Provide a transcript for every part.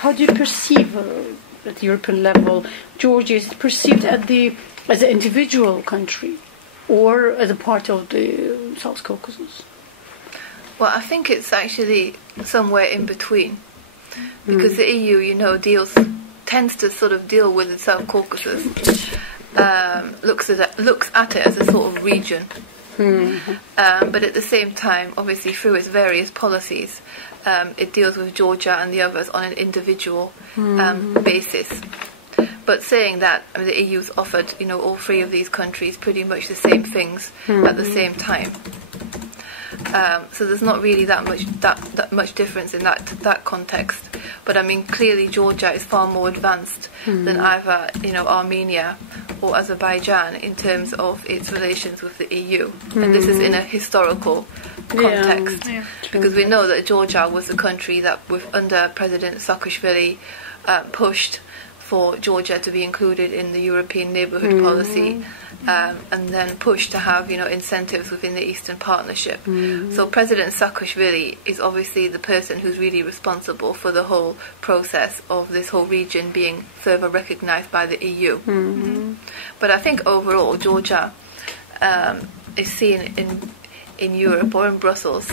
how do you perceive at the European level Georgia? Is it perceived as an individual country or as a part of the South Caucasus? Well, I think it's actually somewhere in between, because the EU, tends to sort of deal with the South Caucasus, looks at it as a sort of region. But at the same time, obviously through its various policies, it deals with Georgia and the others on an individual basis. But saying that, the EU's offered, all three of these countries pretty much the same things at the same time. So there's not really that much difference in that context. But clearly Georgia is far more advanced than either Armenia or Azerbaijan in terms of its relations with the EU, and this is in a historical context, because we know that Georgia was a country that, under President Saakashvili, pushed for Georgia to be included in the European Neighbourhood Policy, and then pushed to have incentives within the Eastern Partnership. So President Saakashvili is obviously the person who's really responsible for the whole process of this whole region being further recognised by the EU. But I think overall Georgia is seen in Europe or in Brussels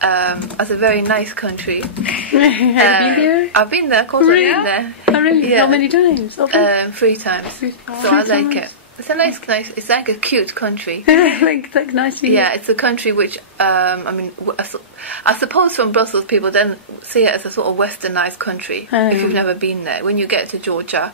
as a very nice country. Have you been there? I've been there, of course. Really? I've been there. Oh, really? Yeah. How many times? 3 times. So I like it. It's a nice. It's like a cute country. like nice. Yeah, it's a country which, I suppose from Brussels people then see it as a sort of westernised country if you've never been there. When you get to Georgia,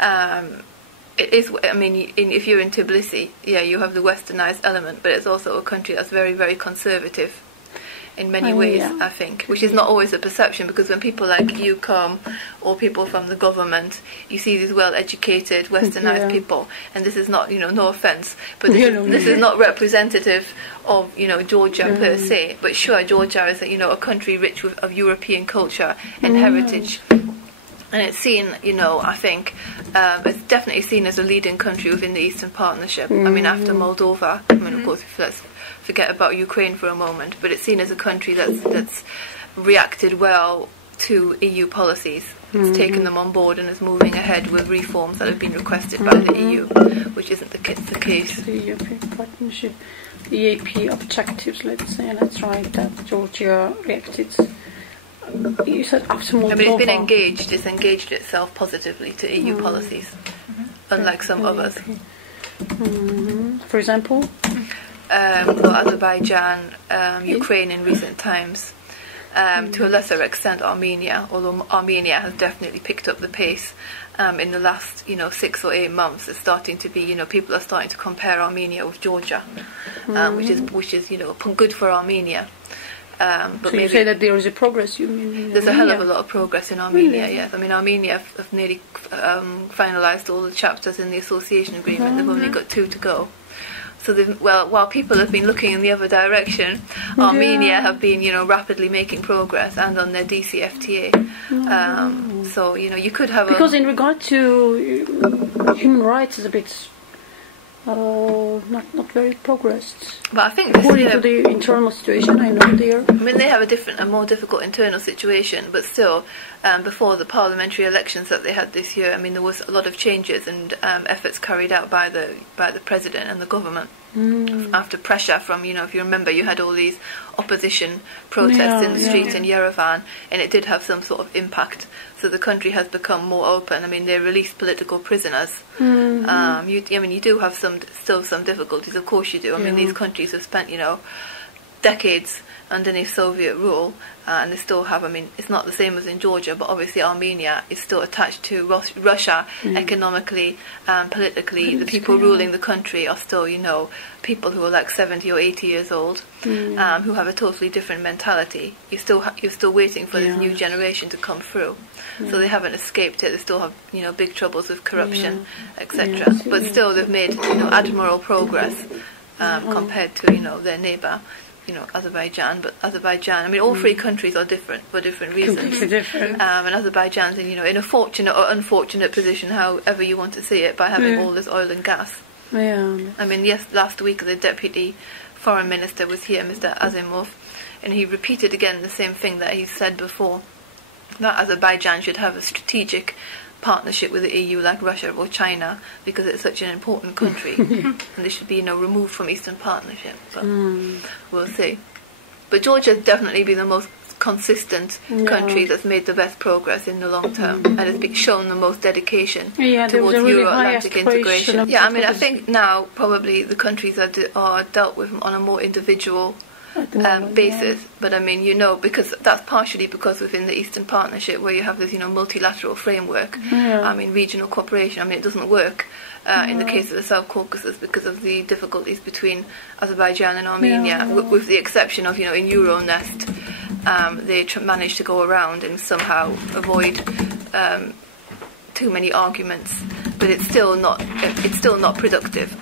it is. If you're in Tbilisi, you have the westernised element, but it's also a country that's very, very conservative in many ways, I think, which is not always a perception, because when people like you come, or people from the government, you see these well-educated, westernised people, and this is not, no offence, but this is not representative of, Georgia per se, but sure, Georgia is, a country rich of European culture and heritage. And it's seen, I think, it's definitely seen as a leading country within the Eastern Partnership. After Moldova, of course, let's forget about Ukraine for a moment, but it's seen as a country that's reacted well to EU policies. It's taken them on board and is moving ahead with reforms that have been requested by the EU, which isn't the case. The European Partnership, the EAP objectives, let's say, that's right, that Georgia reacted. You said after Moldova. It's engaged itself positively to EU policies, unlike some others. For example? Azerbaijan, Ukraine in recent times, to a lesser extent Armenia, although Armenia has definitely picked up the pace in the last 6 or 8 months. It's starting to be, people are starting to compare Armenia with Georgia, which is good for Armenia. But so you say that there is a progress, you mean? There's a hell of a lot of progress in Armenia, yes. Armenia have nearly finalised all the chapters in the association agreement. They've only got 2 to go. So while people have been looking in the other direction, Armenia have been, rapidly making progress, and on their DCFTA. So, you could have because in regard to human rights is a bit not very progressed. But I think according to the internal situation, I know they have a more difficult internal situation, but still, before the parliamentary elections that they had this year, there was a lot of changes and efforts carried out by the president and the government after pressure from, if you remember, you had all these opposition protests in the streets in Yerevan, and it did have some sort of impact. So the country has become more open. They released political prisoners. You do have still some difficulties, of course you do. These countries have spent, decades underneath Soviet rule, and they still have, it's not the same as in Georgia, but obviously Armenia is still attached to Russia economically, politically. The people ruling the country are still, people who are like 70 or 80 years old, who have a totally different mentality. You're still waiting for this new generation to come through. So they haven't escaped it. They still have, big troubles with corruption, etc. But still, they've made, admirable progress compared to, their neighbour, Azerbaijan. But Azerbaijan, all 3 countries are different for different reasons. Completely different. And Azerbaijan's in a fortunate or unfortunate position, however you want to see it, by having all this oil and gas. Yes, last week the deputy foreign minister was here, Mr. Azimov, and he repeated again the same thing that he said before. that Azerbaijan should have a strategic partnership with the EU like Russia or China because it's such an important country and they should be removed from Eastern Partnership, but we'll see. But Georgia has definitely been the most consistent country that's made the best progress in the long term and has been shown the most dedication towards Euro-Atlantic integration. Yeah, I mean, I think now probably the countries are dealt with on a more individual basis, but I mean, because that's partially because within the Eastern Partnership where you have this, multilateral framework, I mean, regional cooperation, I mean, it doesn't work in the case of the South Caucasus because of the difficulties between Azerbaijan and Armenia, with the exception of, in Euronest, they managed to go around and somehow avoid too many arguments, but it's still not productive.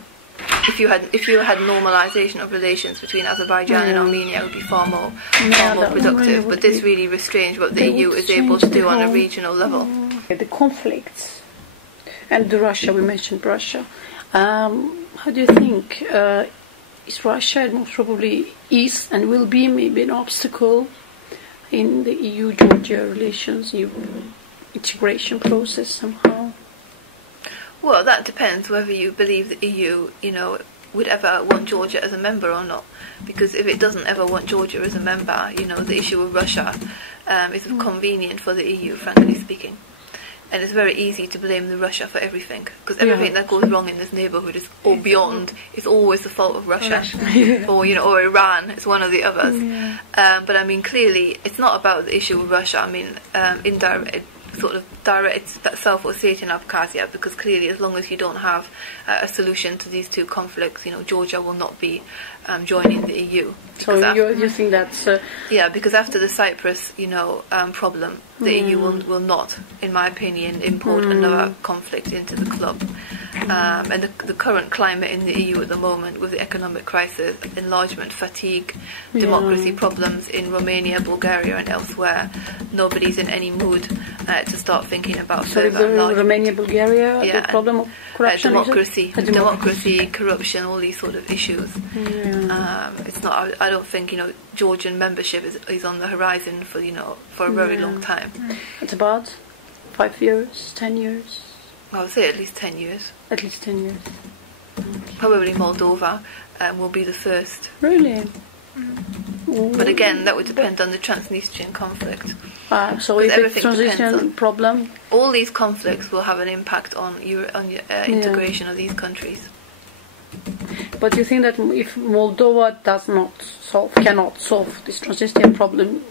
If you had normalisation of relations between Azerbaijan and Armenia, it would be far more productive. But this really restrains what the EU is able to do on a regional level. The conflicts and Russia, we mentioned Russia. How do you think is Russia most probably is and will be maybe an obstacle in the EU-Georgia relations, integration process somehow? Well, that depends whether you believe the EU, would ever want Georgia as a member or not. Because if it doesn't ever want Georgia as a member, the issue with Russia is convenient for the EU, frankly speaking. And it's very easy to blame the Russia for everything, because everything that goes wrong in this neighbourhood or beyond is always the fault of Russia, or Iran. It's one of the others. But I mean, clearly, it's not about the issue with Russia. I mean, direct South Ossetia and Abkhazia, because clearly as long as you don't have a solution to these two conflicts, Georgia will not be joining the EU. So you think that's... because after the Cyprus, problem, the EU will not, in my opinion, import another conflict into the club. And the current climate in the EU at the moment, with the economic crisis, enlargement fatigue, democracy problems in Romania, Bulgaria and elsewhere, nobody's in any mood to start thinking about further enlargement. Romania, Bulgaria, the problem of corruption? Democracy, corruption, all these sort of issues. It's not. I don't think Georgian membership is on the horizon for a very long time. It's about 5 years, 10 years. I would say at least 10 years. At least 10 years. Probably Moldova will be the first. Really? But again, that would depend on the Transnistrian conflict. So if it's a Transnistrian problem? All these conflicts will have an impact on integration of these countries. But you think that if Moldova cannot solve this Transnistrian problem,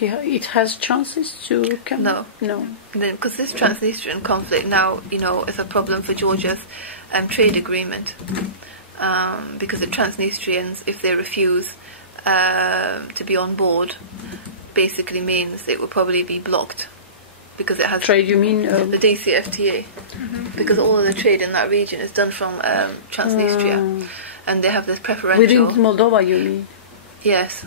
it has chances to come? No. Because this Transnistrian conflict now, is a problem for Georgia's trade agreement. Because the Transnistrians, if they refuse to be on board, basically means it will probably be blocked. Because it has trade, you mean? The DCFTA. Because all of the trade in that region is done from Transnistria. And they have this preferential... Within Moldova, you mean? Yes.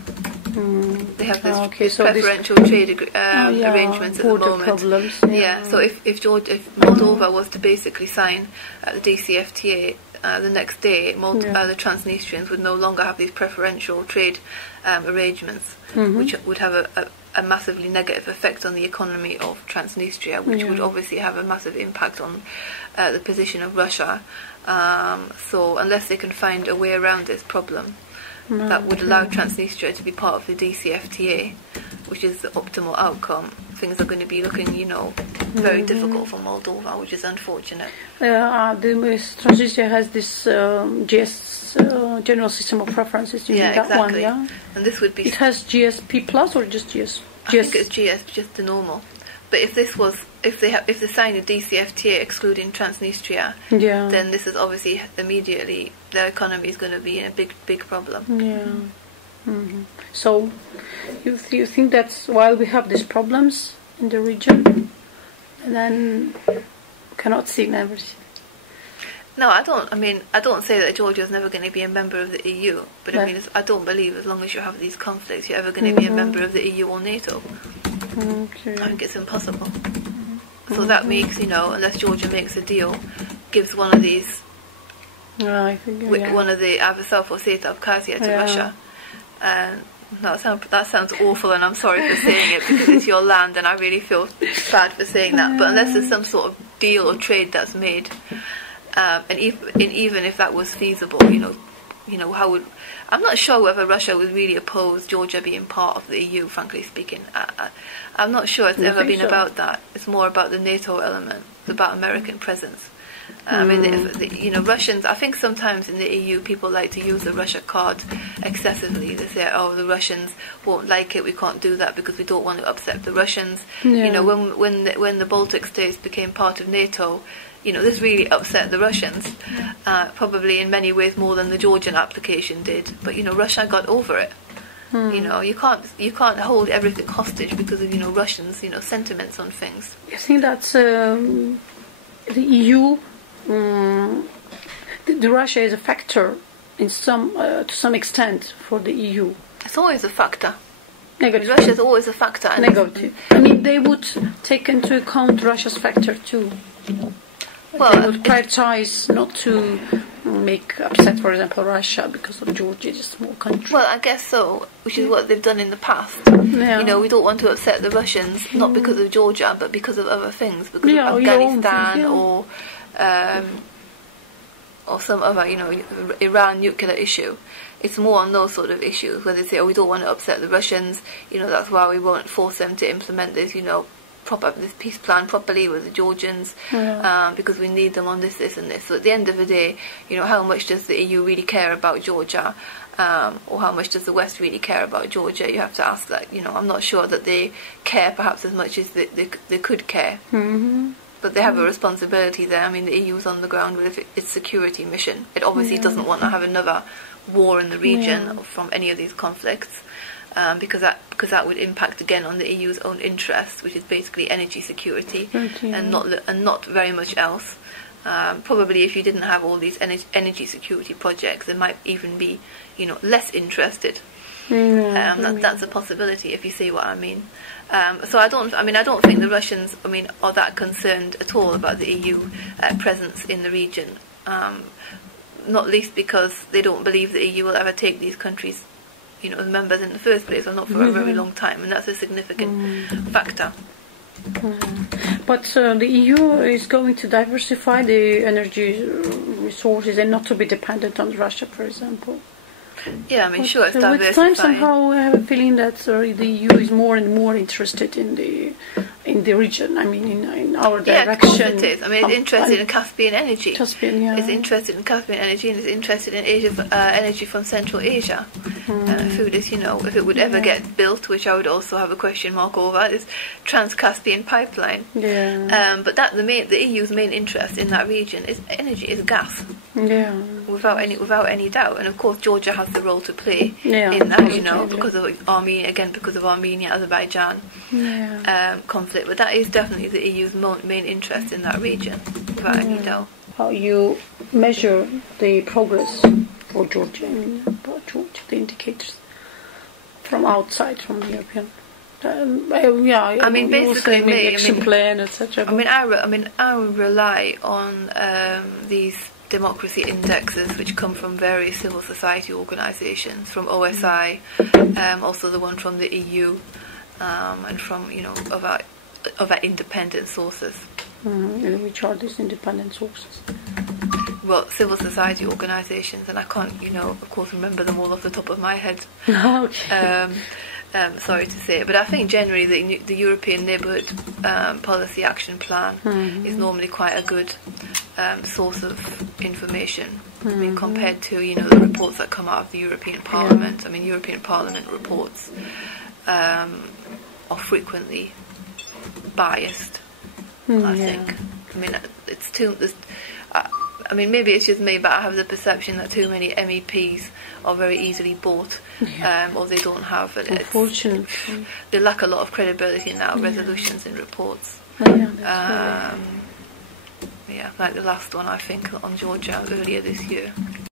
They have this preferential trade arrangements at the moment. Problems, so if Moldova was to basically sign the DCFTA, the next day the Transnistrians would no longer have these preferential trade arrangements, which would have a massively negative effect on the economy of Transnistria, which would obviously have a massive impact on the position of Russia. So unless they can find a way around this problem, that would allow Transnistria to be part of the DCFTA, which is the optimal outcome, things are going to be looking, very difficult for Moldova, which is unfortunate. Transnistria has this general system of preferences. Exactly. That one, and this would be... It has GSP plus or just GS? I think it's GS, just the normal. But if they sign a DCFTA excluding Transnistria, then this is obviously immediately their economy is going to be in a big problem. So you think that while we have these problems in the region, and then cannot see members? No, I don't. I mean, I don't say that Georgia is never going to be a member of the EU, but I mean, I don't believe as long as you have these conflicts, you're ever going to be a member of the EU or NATO. Okay. I think it's impossible. So that makes, unless Georgia makes a deal, gives one of these, one of the either South Ossetia, Abkhazia to Russia, and That sounds awful, and I'm sorry for saying it because it's your land, and I really feel bad for saying that. But unless there's some sort of deal or trade that's made, and even if that was feasible, how would I'm not sure whether Russia would really oppose Georgia being part of the EU. Frankly speaking, I'm not sure it's ever been about that. It's more about the NATO element. It's about American presence. I mean, Russians, I think sometimes in the EU people like to use the Russia card excessively. They say, oh, the Russians won't like it, we can't do that because we don't want to upset the Russians. Yeah. When the Baltic states became part of NATO, this really upset the Russians, probably in many ways more than the Georgian application did. But, Russia got over it. You can't hold everything hostage because of, Russians, sentiments on things. I think that's the EU... the Russia is a factor to some extent for the EU. It's always a factor. Negative. Russia is always a factor. Negative. I mean, they would take into account Russia's factor too. Well, they would prioritize not to make upset, for example, Russia because of Georgia is a small country. Well, I guess so, which is what they've done in the past. Yeah. We don't want to upset the Russians, not because of Georgia, but because of other things, because of Afghanistan or some other, Iran nuclear issue. It's more on those sort of issues where they say, oh, we don't want to upset the Russians, that's why we won't force them to implement this, this peace plan properly with the Georgians, because we need them on this, and this. So at the end of the day, how much does the EU really care about Georgia, or how much does the West really care about Georgia? You have to ask that. I'm not sure that they care perhaps as much as they could care. Mm-hmm. But they have a responsibility there. I mean, the EU is on the ground with its security mission. It obviously doesn't want to have another war in the region from any of these conflicts, because that would impact again on the EU's own interest, which is basically energy security, and not very much else. Probably if you didn't have all these energy security projects, they might even be, less interested. That's a possibility if you see what I mean. So I don't think the Russians, are that concerned at all about the EU presence in the region. Not least because they don't believe the EU will ever take these countries, as members in the first place, or not for a very long time, and that's a significant factor. But the EU is going to diversify the energy resources and not to be dependent on Russia, for example. Yeah, sure, it's diversifying. With time, somehow, I have a feeling that the EU is more and more interested in the region. In our direction. Yeah, of course it is. It's interested in Caspian energy. It's interested in Caspian energy, and it's interested in energy from Central Asia. Food is, if it would ever get built, which I would also have a question mark over, is Trans-Caspian pipeline. Yeah. But the EU's main interest in that region is energy, is gas. Yeah. Without any doubt, and of course Georgia has the role to play in that, because of Armenia, Azerbaijan conflict. But that is definitely the EU's main interest in that region, without any doubt. How you measure the progress for Georgia? The indicators from outside, from the European. Basically, action plan, etc. I rely on these democracy indexes which come from various civil society organisations, from OSI, also the one from the EU, and from other independent sources. And which are these independent sources? Well, civil society organisations, and I can't, of course, remember them all off the top of my head. Okay. Sorry to say it, but I think generally the European Neighbourhood Policy Action Plan is normally quite a good source of information. Compared to the reports that come out of the European Parliament. European Parliament reports are frequently biased. I think. It's too. Maybe it's just me, but I have the perception that too many MEPs are very easily bought, or they don't have. Unfortunately, they lack a lot of credibility in our resolutions and reports. Like the last one, I think, on Georgia earlier this year.